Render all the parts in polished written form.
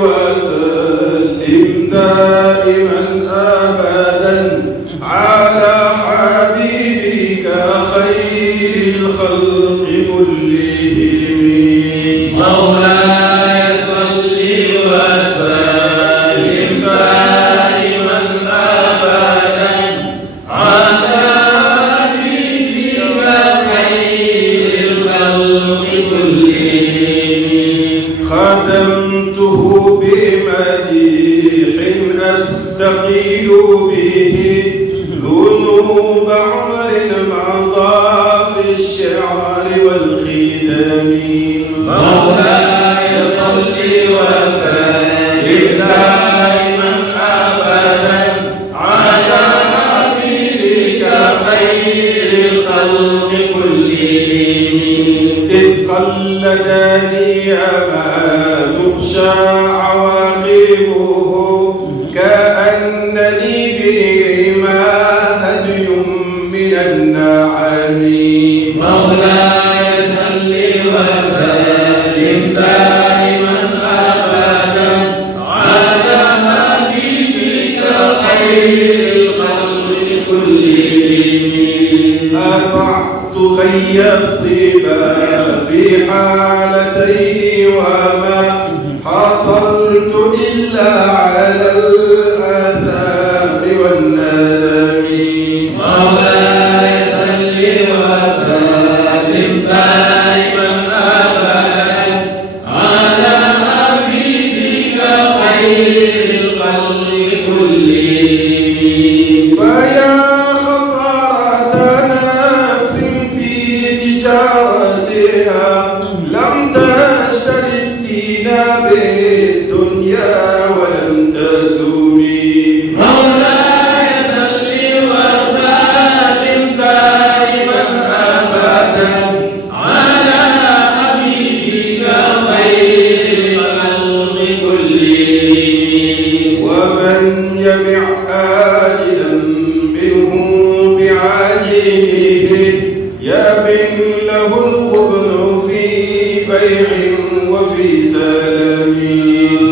وسلم دائما أبدا على حبيبك خير الخلق كلهم. مولاي صل وسلم دائما أبدا على حبيبك خير الخلق كلهم. خدمته بمديح أستقيل به ذنوب عمر مضى في الشعر والخدم. مولاي صل وسلم دائما أبدا على حبيبك خير الخلق كلهم. إذ قلدني ما تخشى عواقبه كأنني بهما هدي من النعم. مولاي صل وسلم دائما أبدا على حبيبك خير الخلق كلهم. أطعت خي الصبا في حالتين وما حصلت إلا على الآثام والنسم. مولاي صل وسلم دائما أبدا على حبيبك خير الخلق كلهم. فيا خسارة نفس في تجارتها لم تشتري الدين بالدنيا ولم تسومي. مولاي صل وسلم دائما أبدا على حبيبك خير الخلق كلهم. ومن يبع آجلا منه بعاجله يبن له الخبن في بيع وفي سلم.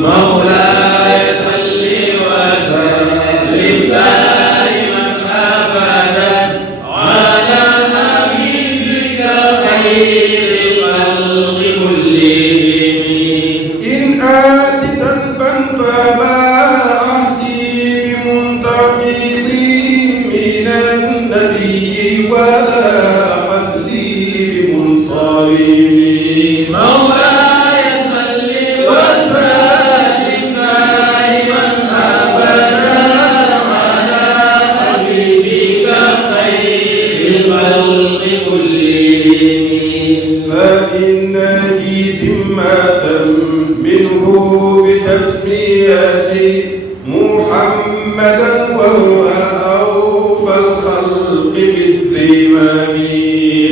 مولاي صل وسلم دائما أبدا على حبيبك خير الخلق كلهم. إن آت ذنبا فما أهدي بمنتقد من النبي ولا حدي بمنصرم. مولاي صل وسلم دائما أبدا على حبيبك خير الخلق كلهم. فإنني ذمة منه بتسميتي محمدا وهو أوفى الخلق بالذمم.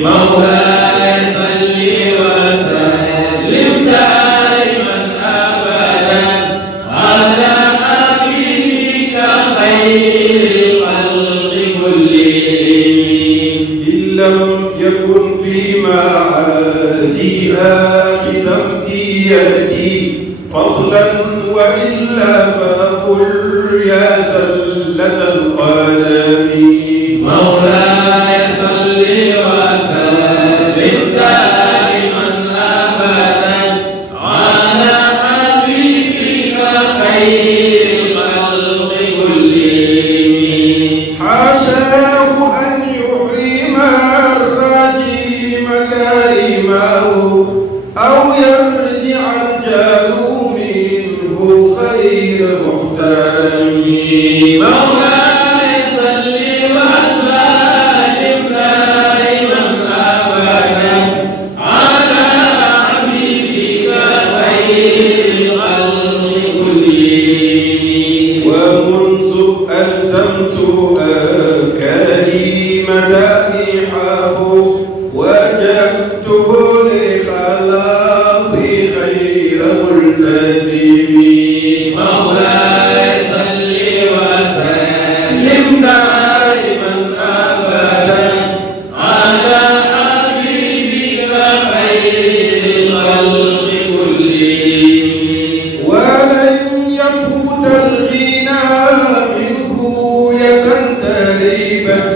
مولاي صل وسلم دائما أبدا على حبيبك خير الخلق كلهم. إن لم يكن في معادي آخذا ديتي فضلا وإلا فقل يا زلة القدم. مولاي صل وسلم دائما أبدا على حبيبك خير الخلق كلهم. حاشاه أن يحرم الراجي مكارمه أو يرجع الجال منه خير محترم. مولاي صل وسلم دائما أبدا على حبيبك خير الخلق كلهم. ومنذ ألزمت أفكاري مدائحه وجدته لخلاصي خير ملتزم. مولاي صل وسلم دائما أبدا على حبيبك خير الخلق كلهم. ولن يفوت الغنى منه يدا تريبت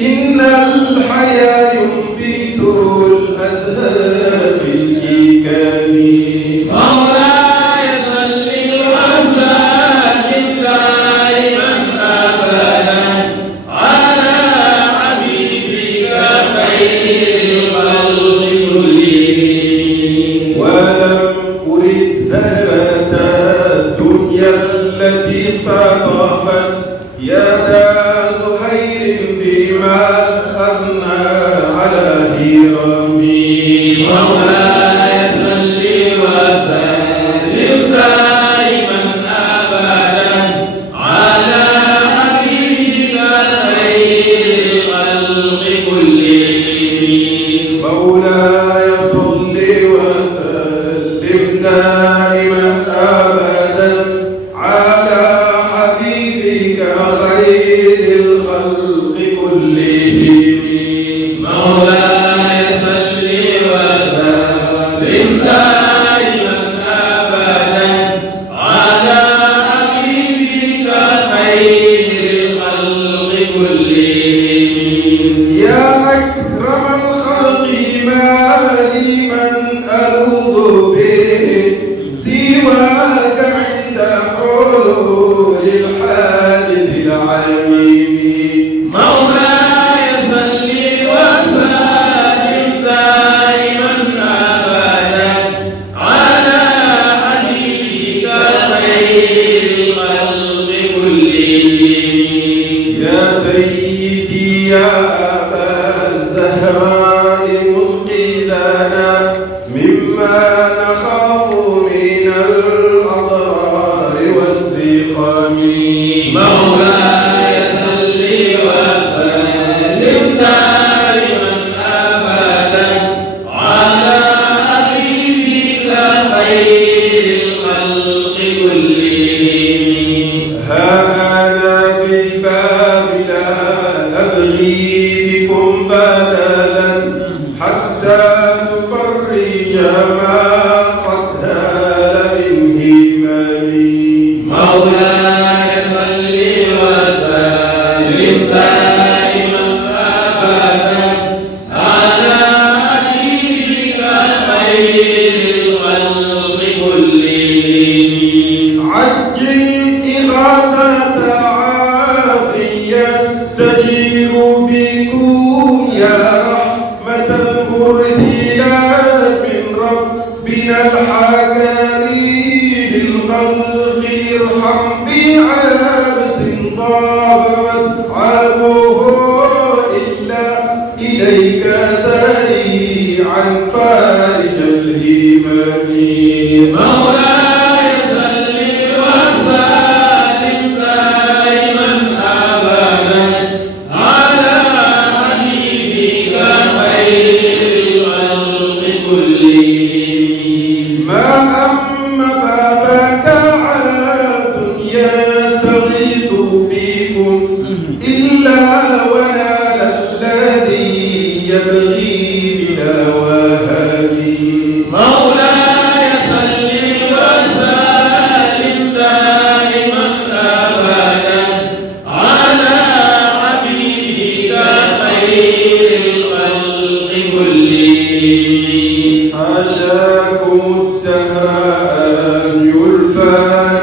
إن الحيا ينبت الأزهار في الإيكان مولاي صل وسلم دائما أبدا على حبيبك خير الخلق كلهم ولم أرد زهرة الدنيا التي قطفت يدا زهير بما أثنى على هرمي مولاي صل وسلم دائما أبدا على حبيبك خير الخلق كلهم مولاي صل وسلم دائما أبدا على حبيبك خير الخلق كلهم مولاي صل وسلم دائما أبدا على حبيبك خير الخلق كلهم يا أكرم الخلق ما لي من ألوذ به سواك عند حلول الحادث العميم مولاي صل وسلم دائما أبدا على حبيبك خير الخلق كلهم يا سيدي يا أبا الزهراء منقذنا مما نخاف من الأضرار والسقام مولاي صل وسلم دائما أبدا على حبيبك خير الخلق كلهم ها أنا بالباب لا أبغي بكم بدلا حتى تفرج ما قد هال من هممي مولاي صل وسلم دائما أبدا على حبيبك خير الخلق كلهم عجل إغاثة عبد يستجير بكم يا رحمة أرسلت من ربنا الحكم للخلق ارحم بعبد ضاب متعبه إلا إليك سريعا فارج الهمم مولاي صل وسلم دائما أبدا على حبيبك خير الخلق كلهم ما أما بابك عبد يستغيث بكم إلا ونال الذي يبغي بلا وهاب مولاي صل وسلم دائما أبدا على حبيبك خير الخلق كلهم حاشاكم الدهر أن يلفى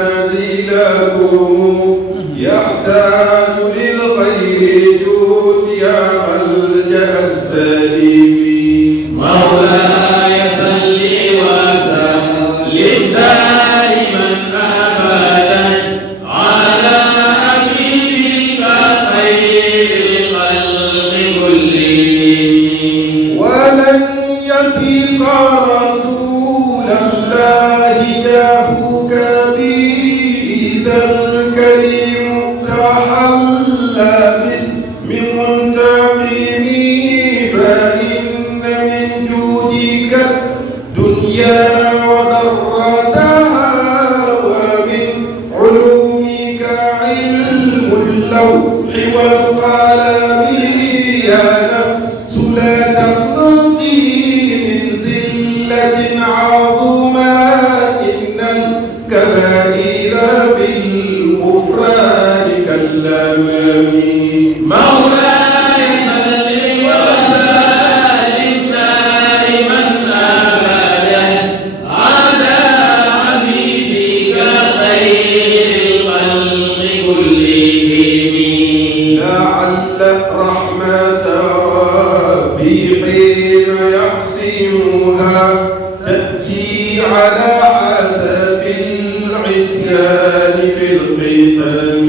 نزيلكم يحتاج للخير جود يا ملجأ السليم مولاي صل وسلم دائما أبدا على حبيبك خير الخلق كلهم ولن يضيق رسول الله جاهك به إذا الكريم تحلى باسم منتقم فإن من جودك الدنيا وضرتها ومن علومك علم اللوح والقلم يا نفس لا تقنطي من ذلة عظمى إن الكبائر الخير في الغفران كالأمام. مولاي صل وسلم دائما أبدا على حبيبك خير الخلق كلهم. لعل رحمة ربي حين يقسمها تأتي على حسب العصيان في القسم.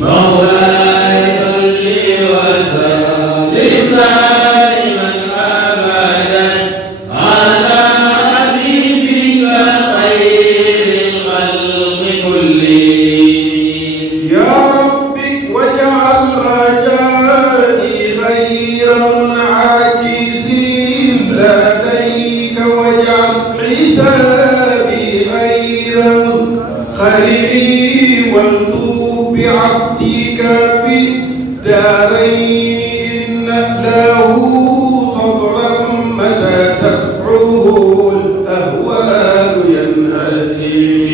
مولاي صل وسلم دائما أبدا على حبيبك خير الخلق كلهم. يا ربي واجعل رجائي غير منعكس لديك، واجعل حسابي غير منخرب، والطوف بعبدك في الدارين إن له صبرا متى تدعوه الأهوال ينهزم.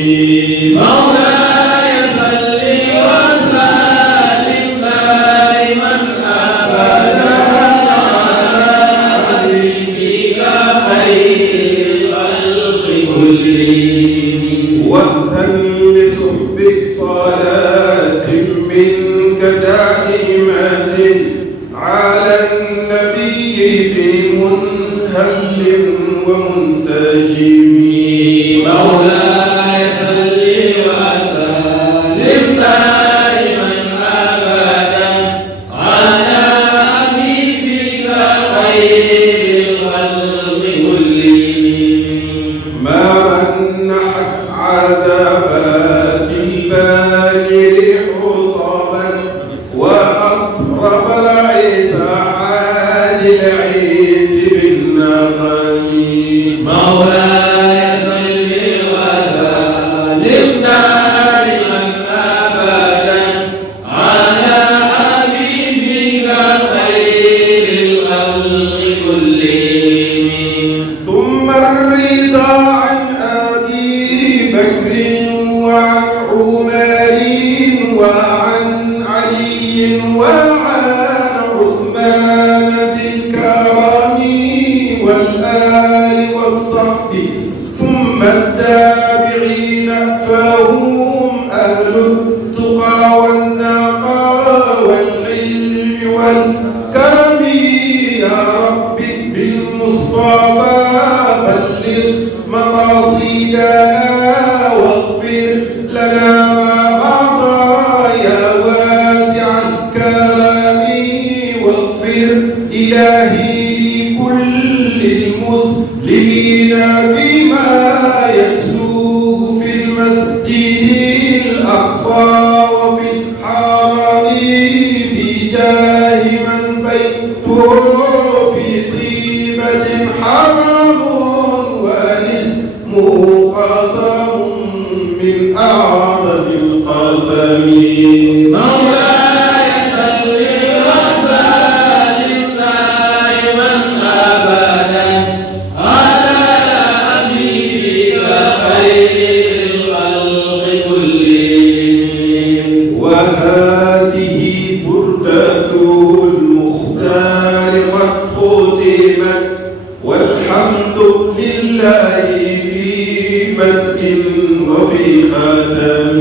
مولاي صل وسلم دائما أبدا على حبيبك خير الخلق كلهم. وأذن لصحبك صلاة منك دائمة على النبي بمنهل ومنسجم. مولاي صل وسلم دائما أبدا على حبيبك خير الخلق كلهم. ما رنحت عذابات البالغ حصبا وأطرب العيس حاد العيس بالنغم. مولاي صل وسلم دائما أبدا على حبيبك خير الخلق كلهم. ثم الرضا عن أبي بكر وعن عمر وعن علي وعن عثمان ذي الكرم والآل والصحب ثم التابعين فهم أهل التقى والنقى والحلم والكرم. يا ربي بالمصطفى بلغ مقاصدنا واغفر لنا ما مضى يا واسع الكرم. واغفر إلهي لكل المسلمين بما يتلوه في المسجد الأقصى وفي الحرم بجاه من بيته في طيبة حرم واسمه قسم من أعظم القسم. مولاي صل وسلم دائما أبدا على حبيبك خير الخلق كلهم. وهذه بردته المختار قد ختمت والحمد لله في بدء وفي ختم.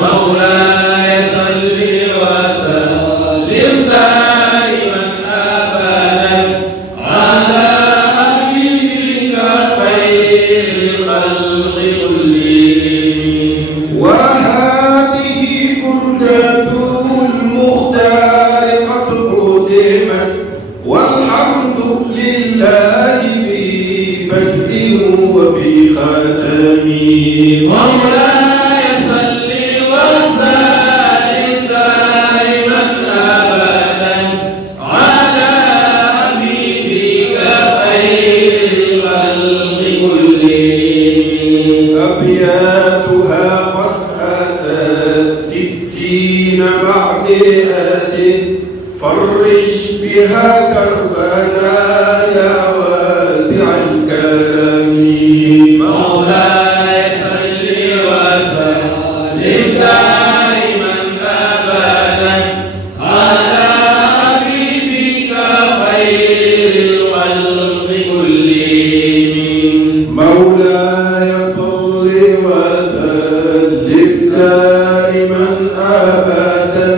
مولاي صل وسلم دائما أبدا على حبيبك خير الخلق كلهم. وهذه بردته المختار قد ختمت والحمد لله في بدء وفي ختم. مولاي صل وسلم دائما أبدا على حبيبك خير الخلق كلهم. أبياتها قد أتت 60 مع 100 فرج بها كربنا يا واسع الكرم. مولاي صل وسلم وسلم دائما أبدا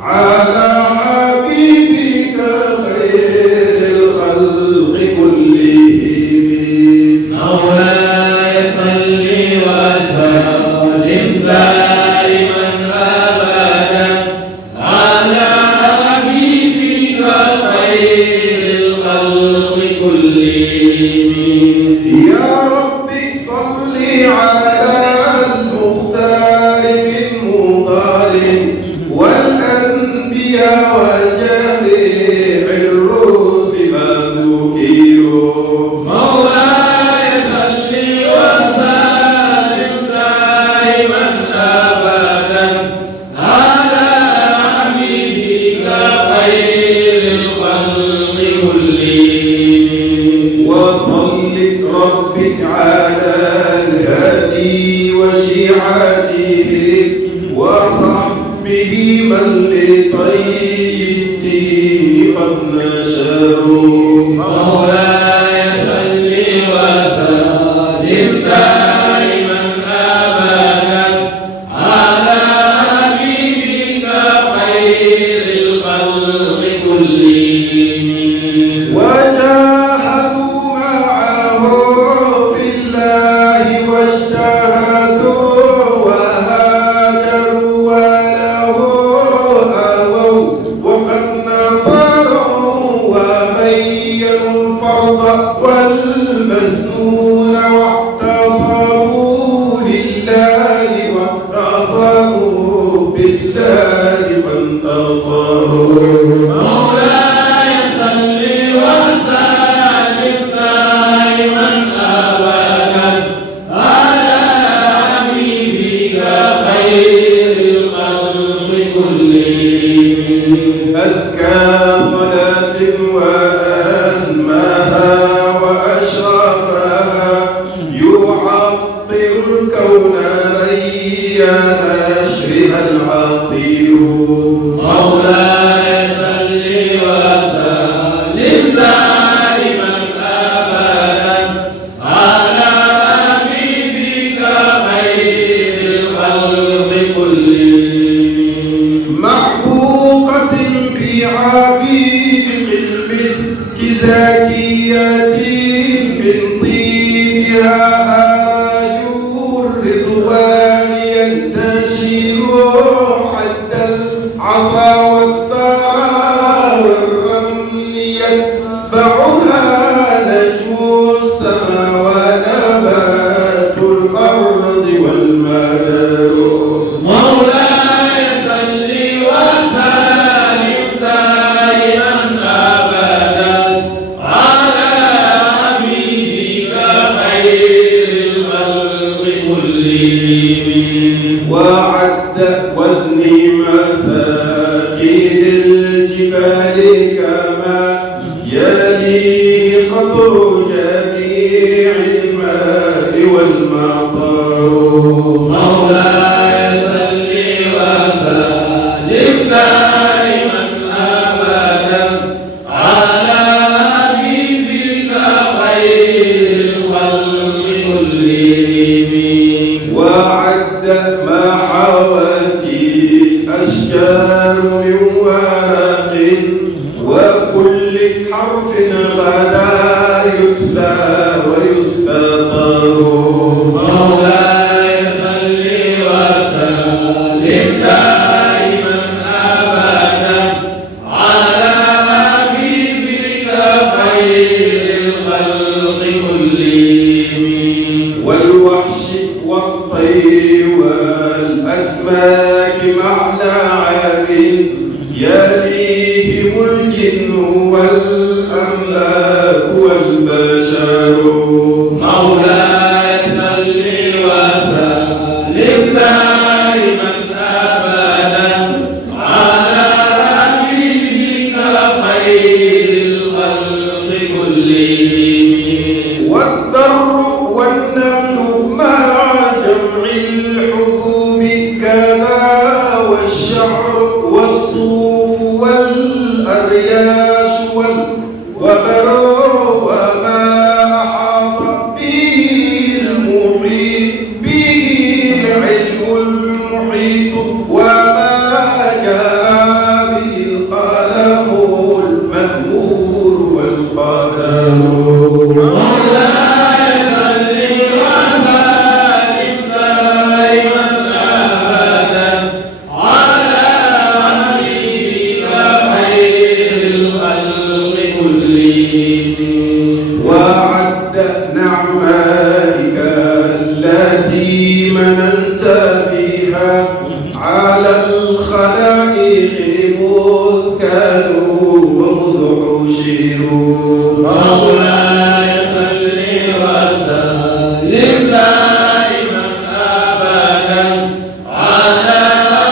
على حبيبك خير الخلق كلهم. مولاي صل وسلم دائما أبدا على حبيبك خير الخلق كلهم. يا ربي صل على المختار من مضار والأنبياء وجميع الرسل ما ذكروا. مولاي صل وسلم دائما أبدا على حبيبك خير الخلق كلهم. وصل ربك على الهادي وشيعته وصحبه من لطي الدين قد نشروا. مولاي صل وسلم دائما أبدا على حبيبك خير الخلق كلهم. وجاهدوا معه في الله واجتهدوا وهاجروا وله أووا وقد نصروا وبينوا الفرض والمسنون واعتصموا لله واعتصموا بالله فانتصروا. مولاي صل وسلم دائما أبدا على حبيبك خير الخلق كلهم. أزكى صلاة وأنماها وأشرفها يعطر الكون ريان نشرها العطير. مولاي صل وسلم دائما أبدا على حبيبك خير الخلق كلهم. محبوقة بعبيق المسك زاكية من طيبها أراجو الرضوان ينتشر حتى العصا والثرى والرمل يتبعها نجم السماء ونبات الأرض والمدر. مولاي صل وسلم دائما أبدا على حبيبك خير الخلق كلهم. وعد وزني مثاقيل الجبال كما يليه قطر جميع الماء والمطر. مولاي صل وسلم دائما أبدا على حبيبك خير الخلق كلهم. وعد ما حوت الأشجار من ورق وكل حرف غدا يتلى ويستطر. مولاي صل وسلم دائما أبدا على حبيبك خير الخلق كلهم. والوحش والطير والأسماك مع لعب يليهم الجن والأملاك والبشر. مولاي صل وسلم دائما أبدا على حبيبك خير الخلق كلهم. والضر والنمل مع جمع الحبوب كذا التي مننت بها على الخلائق مذ كانوا ومذ حشروا. مولاي صل وسلم دائما أبدا على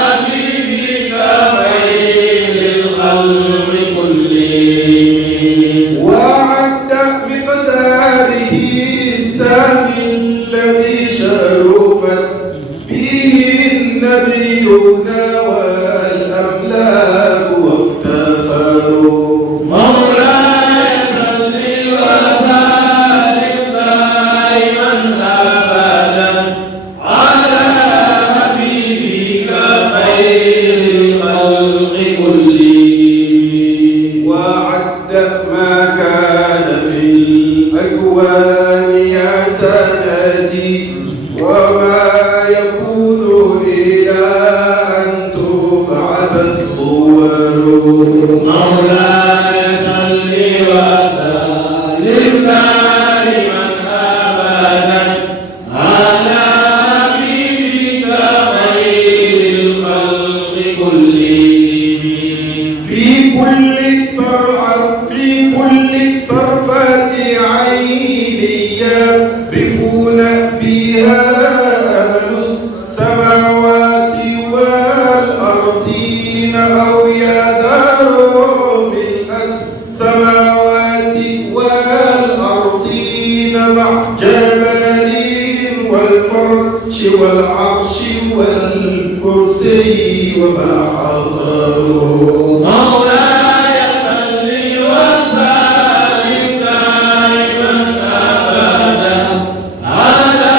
حبيبك خير الخلق كلهم. وعد مقداره السامي الذي شرفت به النبيون والأملاك وافتخروا. مولاي صل وسلم دائما أبدا على حبيبك خير الخلق كلهم. وعد ما كان في الأكوان يا سندي وما يكون إلى أن تبعث الصور. مولاي صل وسلم دائما أبدا على حبيبك خير الخلق كلهم. في كل طرفة عين يعرفون بها أهل السماوات والأرضين أو يذروا ملء السماوات والأرضين مع جبال والفرش والعرش والكرسي وما حصروا. مولاي صل وسلم دائما أبدا على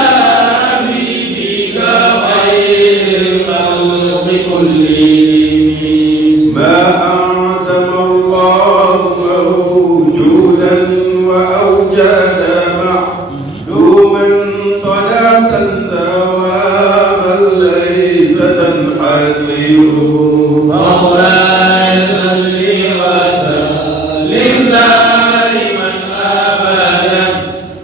حبيبك خير الخلق كلهم. ما أعدم الله موجودا وأوجد معدوما صلاة دواما ليس تنحصر. مولاي صل وسلم دائما أبدا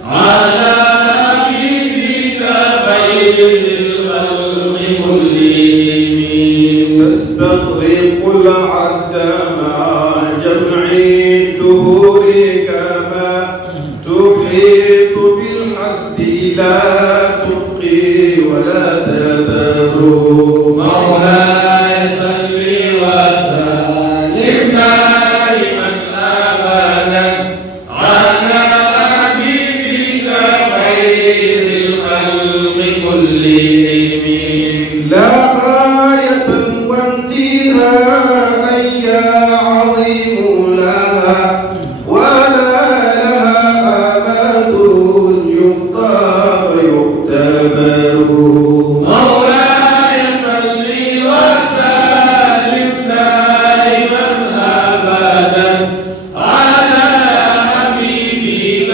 على حبيبك خير الخلق كلهم. تستغرق العد مع جمع الدهور كما تحيط بالحد لا تبقي ولا تذر. مولاي صل وسلم دائما أبدا على حبيبك خير الخلق كلهم. لا غاية وانتهاء يا عظيم لها ولا لها أمد يقضى فيعتبر. مولاي صل وسلم دائما أبدا على حبيبك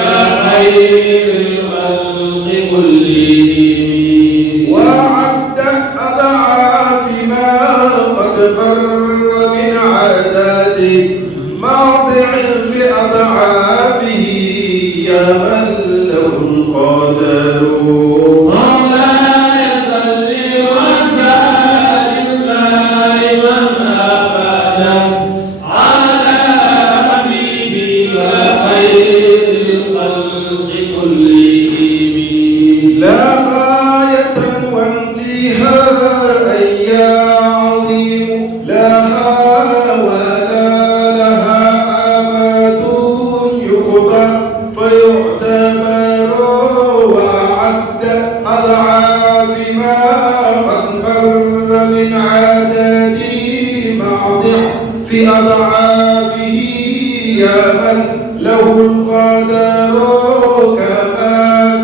خير الخلق كلهم. وعد أضعاف ما قد مر من عدد مع ضعف أضعافه يا من له القدر. مولاي صل وسلم دائما أبدا على حبيبك خير الخلق كلهم. لا غاية وانتهاء يا عظيم لها ولا لها أمد يقضى فيعتبر. وعد أضعاف ما قد مر من عدد مع ضعف أضعافه يا من له القدر. كما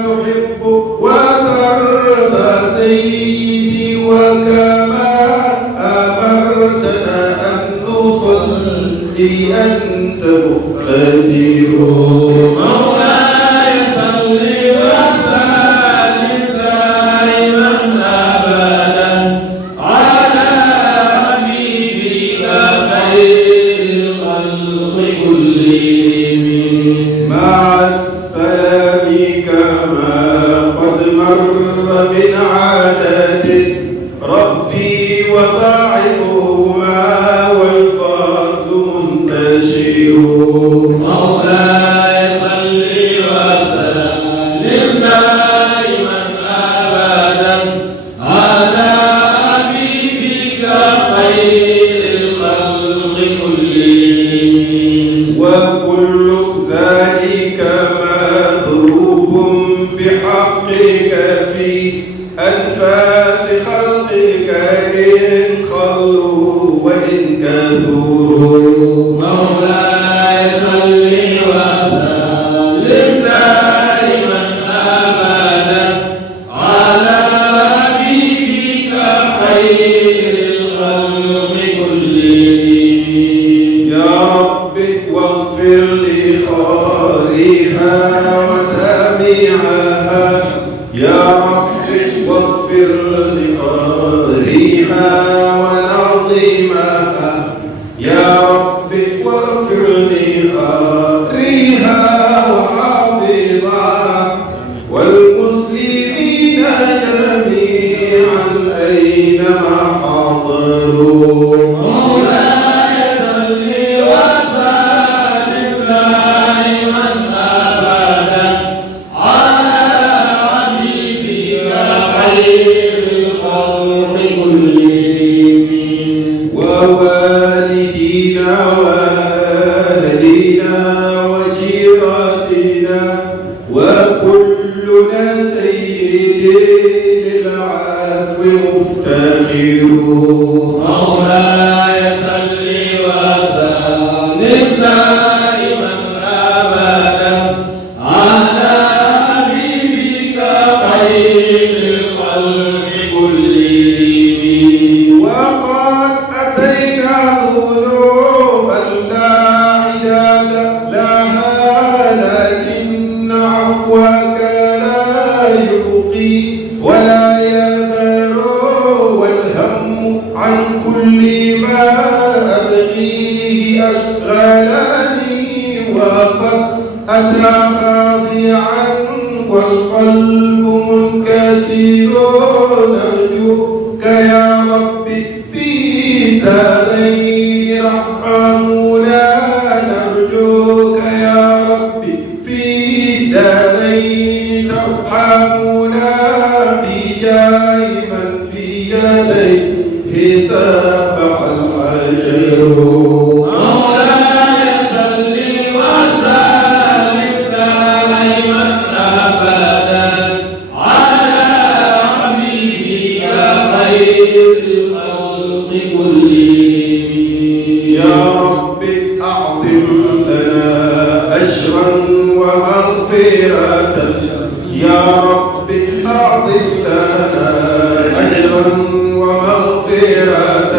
تحب وترضى سيدي وكما أمرتنا أن نصلي أنت مقتدر. مولاي صل وسلم دائما أبدا على حبيبك خير الخلق كلهم. مع السلام كما قد مر من أنفاس خلقك إن خلوا وإن كثروا. مولاي صل وسلم دائما أبدا على حبيبك خير الخلق كلهم. يا رب واغفر لقارئها وسامعها، يا رب واغفر لقارئها وناظمها، يا رب واغفر لقارئها وحافظها والمسلمين جميعا أينما حضروا. مولاي صل وسلم دائما أبدا على حبيبك خير الخلق كلهم. ووالدينا وأهلنا وجيراتنا وكلنا سيد للعفو مفتخر. مولاي صل وسلم دائما أبدا على حبيبك خير الخلق كلهم. وقد أتينا ذنوبا لا عداد لها، لكن عفوك لا يبقي ولا يذر، والهم عن كل ما أبغيه أشغلني، وقد أتى خاضعا والقلب منكسر، نرجوك يا ربي في الدارين رحمونا، نرجوك يا ربي في الدارين ترحمونا، بجاه من في يديه سبح الحجر. مولاي صل وسلم دائما أبدا على حبيبك خير الخلق كلهم. يا رب أعظم لنا أجرا ومغفرة، يا رب أعظم لنا أجرا ومغفرة،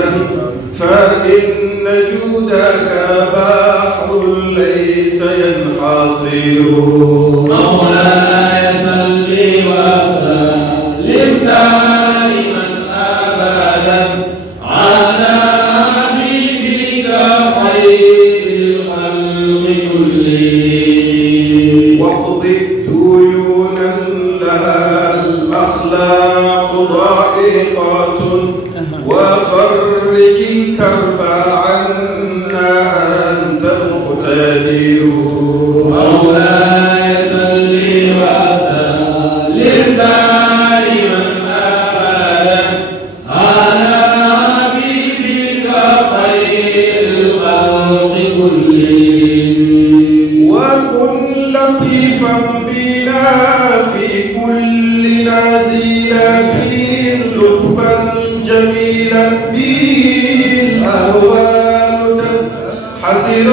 فإن جودك بحر ليس ينحصر. مولاي صل وسلم دائما أبدا على حبيبك خير الخلق كلهم. واقض ديونا لها الأخلاق ضائقة، وفرج الكرب عنا أنت مقتدر. مولاي صل وسلم دائما أبدا على حبيبك خير الخلق كلهم. وكن لطيفا بنا في كل نازلة، لطفا جميلا به الأهوال تنحسر،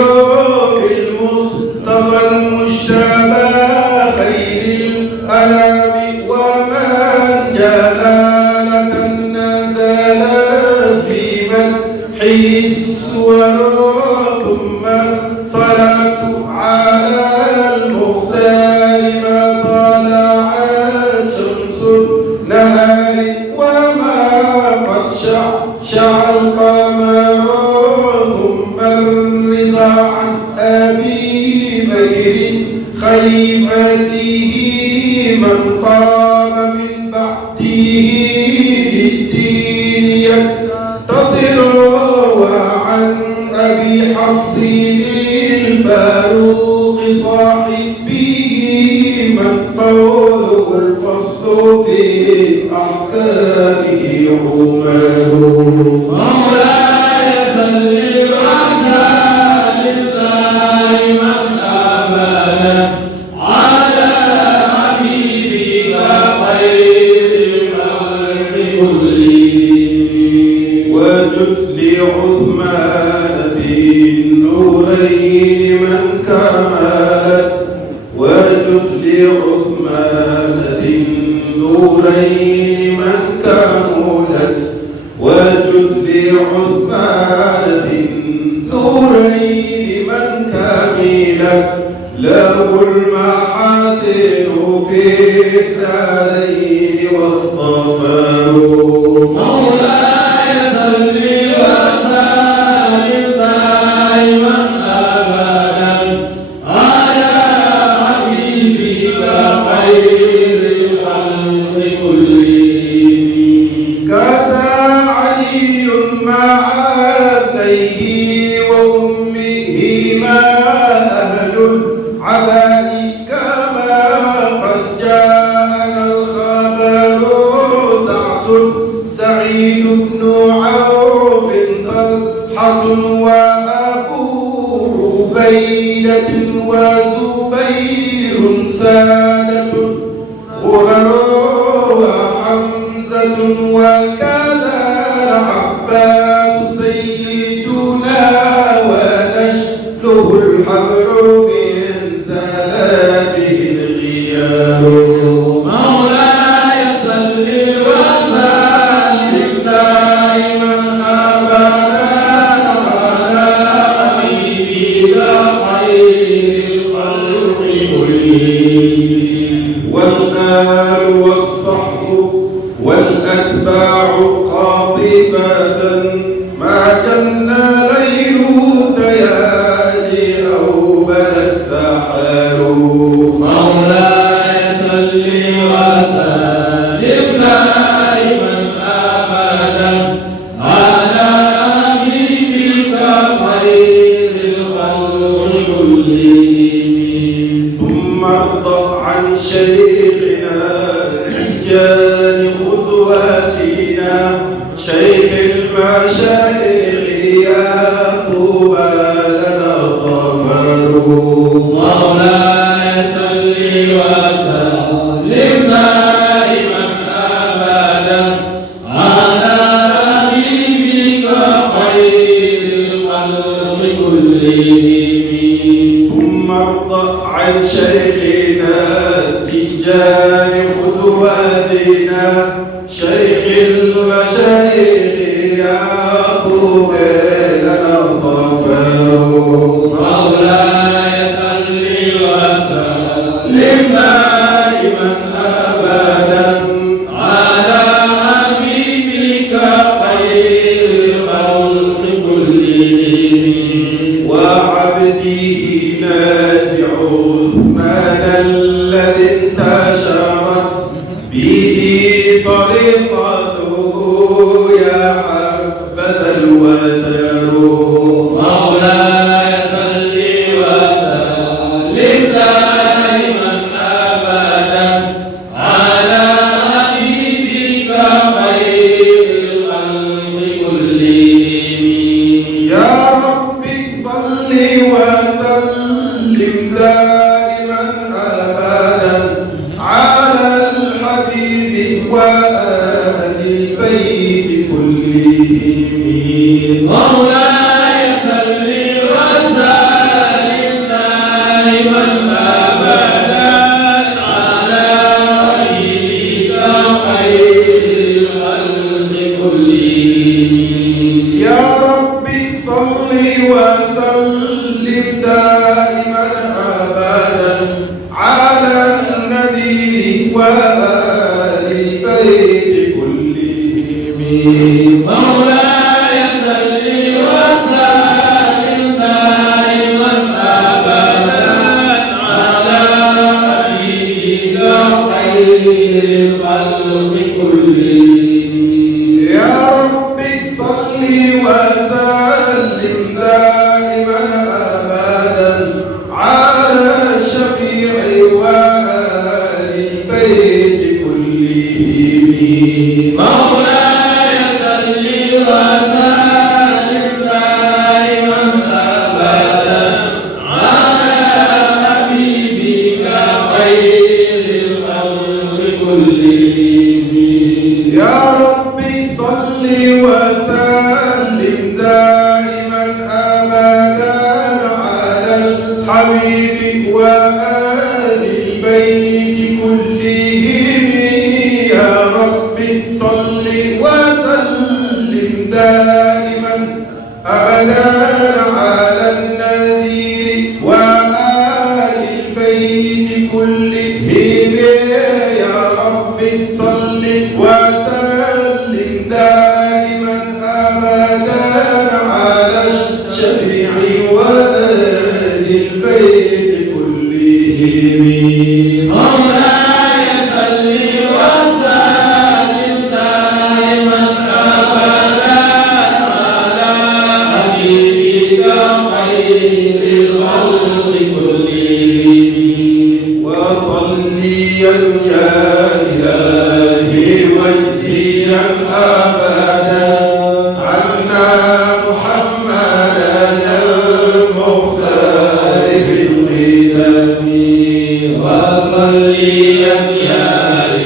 بالمصطفى المجتبى خير الأنام، ومن جلالة نزل في مدحه السور، ثم صلاة على المختار ما طلعت شمس النهار، وما قد شع القمر، ثم الرضا عن أبي بكر خليفته، من قام من بعده للدين ينتصر، وعن أبي حفص الفاروق صاحبه، من قوله الفصل في أحكامه عمر. مولاي صل وسلم دائما أبدا على حبيبك خير الخلق كلهم وجد لعثمان ذي النورين من كملت وجد لعثمان ذي النورين من كملت وجد لعثمان ذي النورين من كملت له المحاسن في الدارين والظفر مولاي صل وسلم دائما ابدا على حبيبك خير الخلق كلهم كذا علي مع ابنيه وامه ما اهل العباء كما قد جاءنا الخبر سعيد بن عوف طلحة وأبو عبيدة وزبير سادة غرر وحمزة وكذا العباس سيدنا ونجله الحبر من زلابه الغيار مولاي صل وسلم دائما ابدا على حبيبك خير الخلق كلهم والآل والصحب والأتباع قاطبة ما جن ليل الدياجي أو بدا السحر مولاي صل وسلم دائما ابدا على حبيبك خير الخلق كلهم ثم ارضى عن شيخنا تجان قدواتنا شيخ المشايخ يا طوبى لنا ظفر مولاي صل وسلم دائما ابدا على حبيبك خير الخلق كلهم ثم ارضى عن شيخنا تجان قدواتنا شيخ المشايخ يا طوبى لنا ظفر مولاي صل وسلم دائما ابدا على حبيبك خير الخلق كلهم وعبده نادي عثمان الذي انتشرت به طريقته يا حبذا الوثر مولاي صل وسلم دائما ابدا على حبيبك خير الخلق كلهم يا رب صل وسلم دائما ابدا على الحبيب وآل البيت كلهم مولاي صل وسلم دائما ابدا على حبيبك خير الخلق كلهم يا رب صل وسلم دائما ابدا على النذير وآل البيت كلهم مولاي صل وسلم دائما ابدا على حبيبك خير الخلق كلهم يا رب صل وسلم دائما ابدا على الشفيع وآل البيت كلهم مولاي صل وسلم دائما ابدا على حبيبك خير الخلق كلهم يا رب وسلم دائما أبدا على الحبيب وآل البيت كلهم يا رب صل وسلم دائما أبدا على النذير وآل البيت كلهم يا رب صل وسلم دائما أبدا على الشفيع وآل البيت كلهم مولاي صل وسلم دائما أبدا على حبيبك خير الخلق كلهم وصليا يا إلهي واجزيا أبدا عنا محمدا المختار في القدم وصليا يا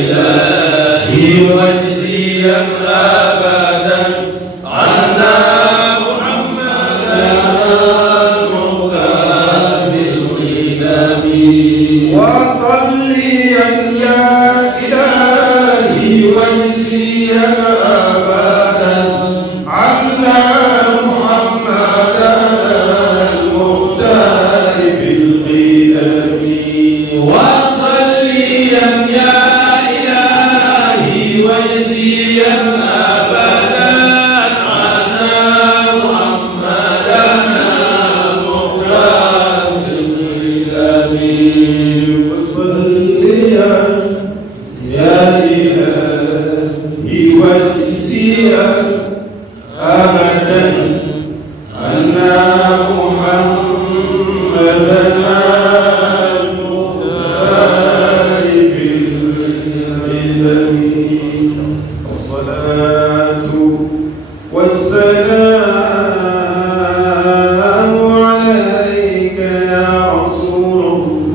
إلهي واجزيا أبدا عنا محمدا المختار في القدم وصليا يا إلهي واجزيا أبدا عنا محمدا المختار في القدم وصليا يا إلهي واجزيا أبدا عنا محمدا المختار في القدم وصليا يا إلهي واجزيا أبدا عنا محمدا المختار في القدم الصلاة والسلام عليك يا رسول الله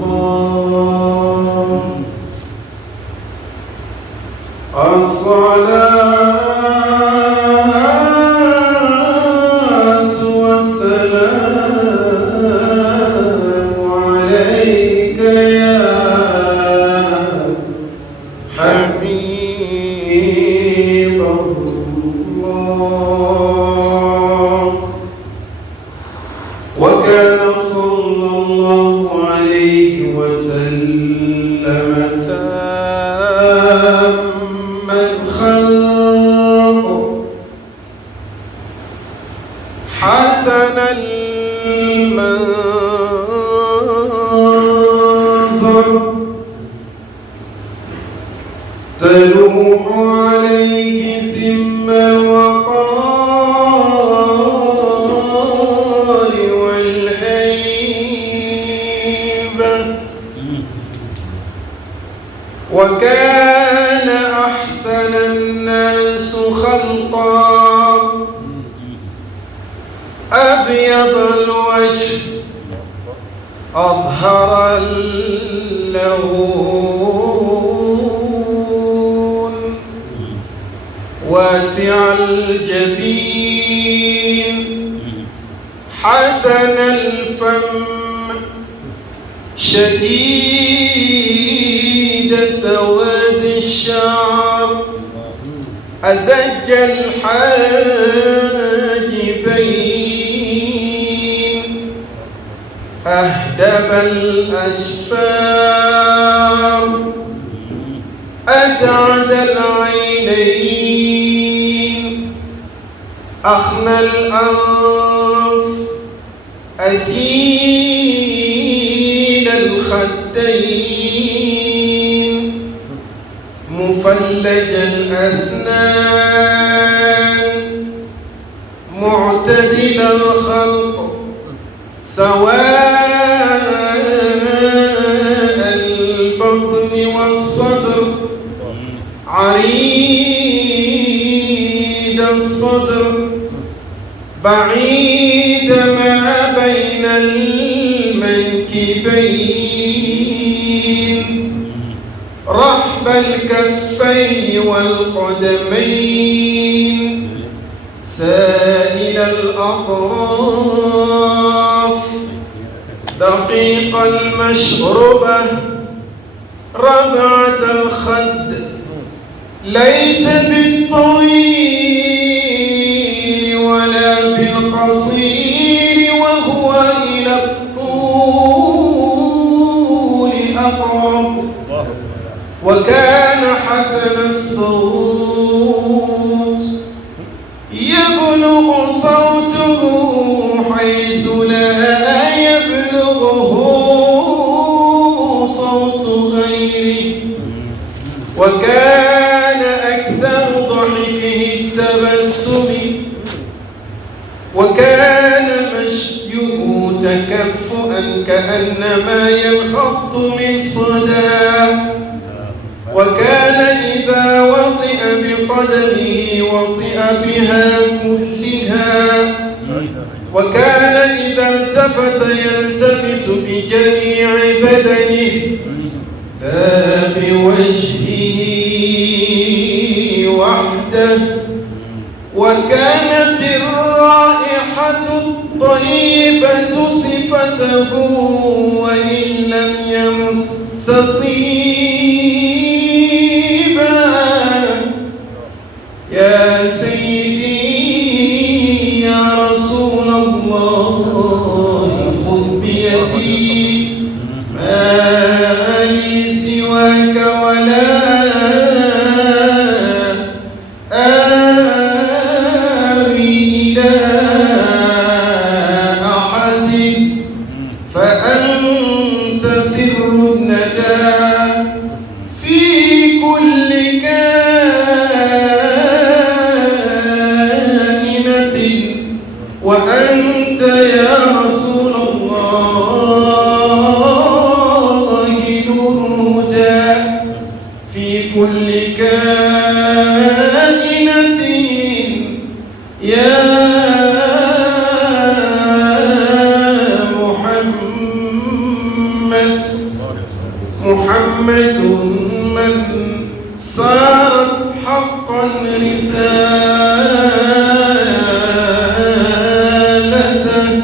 الصلاة والسلام عليك يا حبيب الله وكان صلى الله عليه وسلم تام الخلق حسن المنظر تلوح عليه سم الوقار والهيبة وكان أحسن الناس خلقا أبيض الوجه أظهر اللون واسع الجبين حسن الفم شديد سواد الشعر أزج الحاجبين أهدب الأشفار أدعد العينين أخنى الأنف أسيل الخدين مفلج الأسنان معتدل الخلق سواء البطن والصدر عريض الصدر بعيد ما بين المنكبين رحب الكفين والقدمين الأطراف دقيق المشربة ربعة الخد ليس بالطويل ولا بالقصير وهو إلى الطول أقرب وكان حسن الصوت يبلغ صوته حيث لا يبلغه صوت غيره وكان أكثر ضحكه التبسم وكان مشيه تكفؤا كأنما ينخط من صدى وكان إذا وطئ بقدمه وطئ بها كلها وكان إذا التفت يلتفت بجميع بدنه لا بوجهه وحده وكانت الرائحة الطيبة صفته وإن لم يمس طيبا يا سيدي يا رسول الله خذ بيدي ما لي سواك ولا آوي إلى أحد فأنت سر الندى في كل كائنة وأنت يا رسول الله نور هدى في كل كائنة يا محمد من صارت حقا رسالته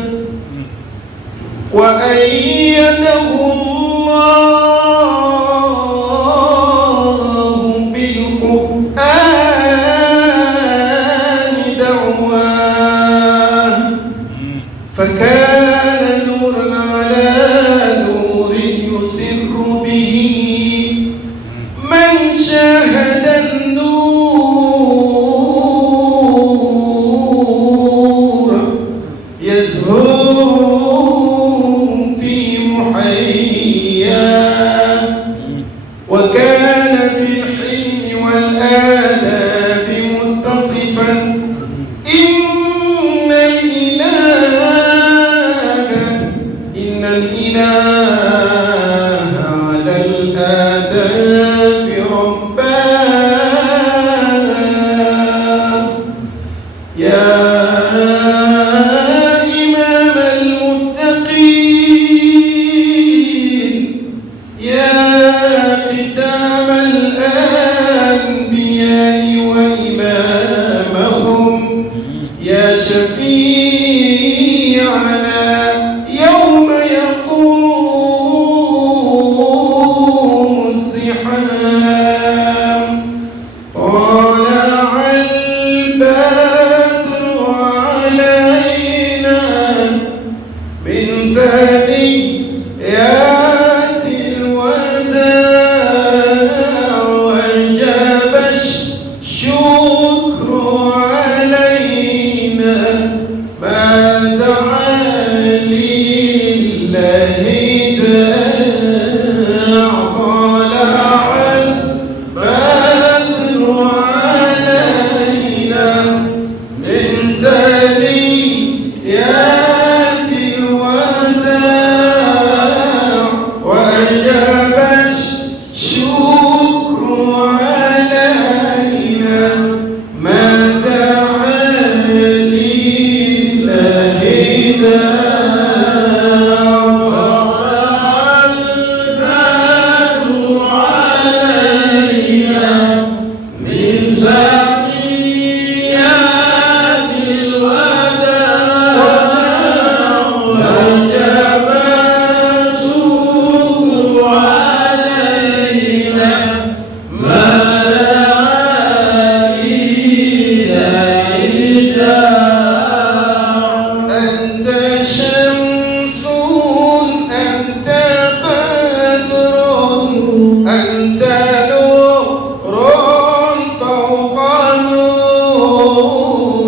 وأيده الله بالقرآن دعواه فكان نورا على نور يسر به من شاهد النور يزهو في محياه وكان بالحلم والآداب متصفا إن الإله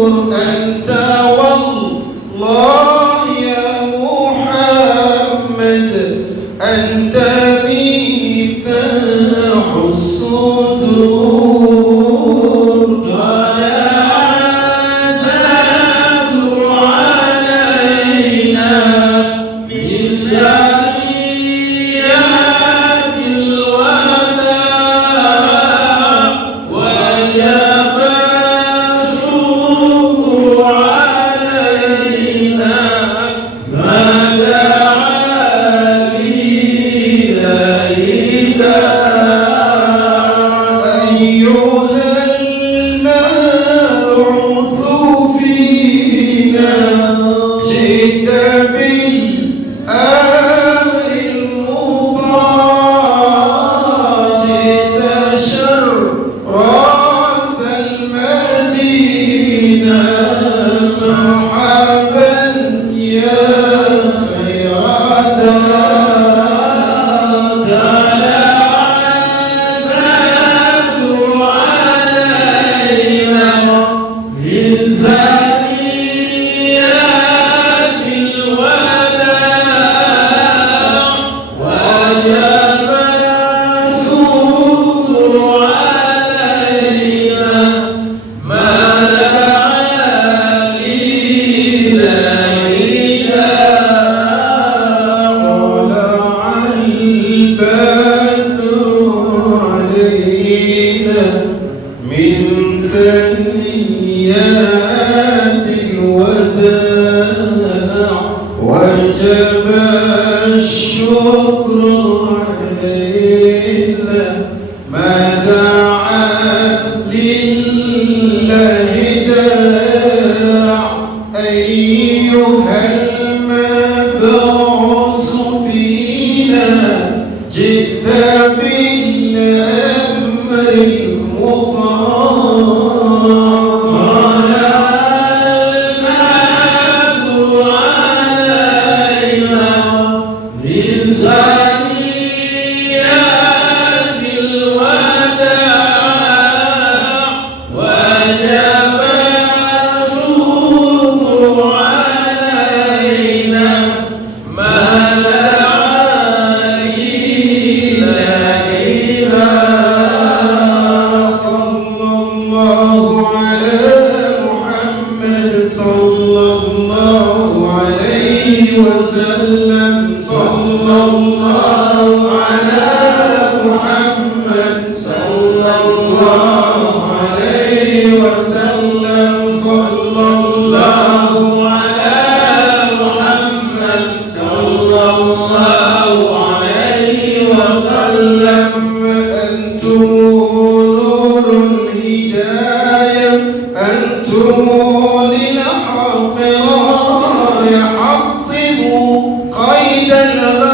أنت والله يا محمد أنت مفتاح الصدور طلع البدر علينا من ثنيات الوداع وجب الشكر علينا ما دعا لله أيها المبعوث فينا جئت بالأمر المطاع جئت شرفت المدينة مرحبا يا خير من ثنيات الوداع وجب الشكر علينا ما دعا لله داع أيها المبعوث فينا جئت بالأمر وسلم صلى الله على محمد صلى الله عليه وسلم صلى الله على محمد صلى الله عليه وسلم أنتم نور الهداية أنتم للحق راية حطموا قيد الغيب